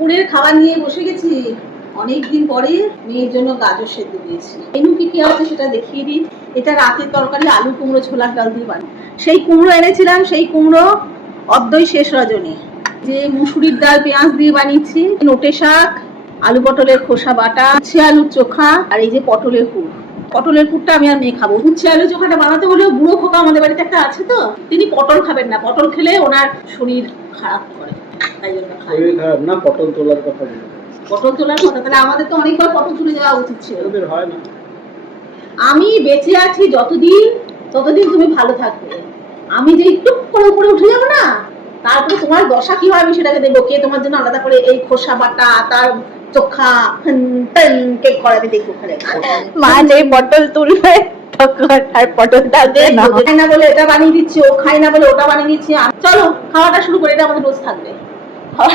দুপুরের খাবার নিয়ে বসে গেছি। অনেকদিন পরে মেয়ের জন্য গাজর সেদ্ধ দিয়েছি। মেনু কি আছে সেটা দেখিয়ে দিই। এটা রাতের তরকারি, আলু কুমড়ো ছোলার ডাল দিয়ে বানাই। সেই কুমড়ো এনেছিলাম, সেই কুমড়ো অর্ধই শেষ রজনী। যে মুসুরির ডাল পেঁয়াজ দিয়ে বানিয়েছি, নোটে শাক, আলু পটলের খোসা বাটা, উচ্ছে আলুর চোখা, আর এই যে পটলের পুর। পটলের পুরটা আমি আর মেয়ে খাবো। উচ্ছে আলু চোখাটা বানাতে হলেও বুড়ো খোকা আমাদের বাড়িতে একটা আছে, তো তিনি পটল খাবেন না। পটল খেলে ওনার শরীর খারাপ করে, তাই জন্য খাই না। পটল তোলার কথা বলি। পটল তোলার কথা? তাহলে আমাদের তো অনেকবার পটল তুলে যাওয়া উচিত ছিল। ওদের হয় না। আমি বেঁচে আছি যতদিন, ততদিন তুমি ভালো থাকবে। আমি যে একটু করে উপরে উঠে যাবো না, তারপরে তোমার দশা কি হয় আমি সেটাকে দেখবো। কে তোমার জন্য আলাদা করে এই খোসা বাটা, তার চোখা কে করাবে দেখবো। মা যে পটল তুলবে তখন আর পটলটা দেয় না, খায় না বলে এটা বানিয়ে দিচ্ছি, ও খায় না বলে ওটা বানিয়ে দিচ্ছি। চলো খাওয়াটা শুরু করে, এটা আমাদের রোজ থাকবে। খাওয়া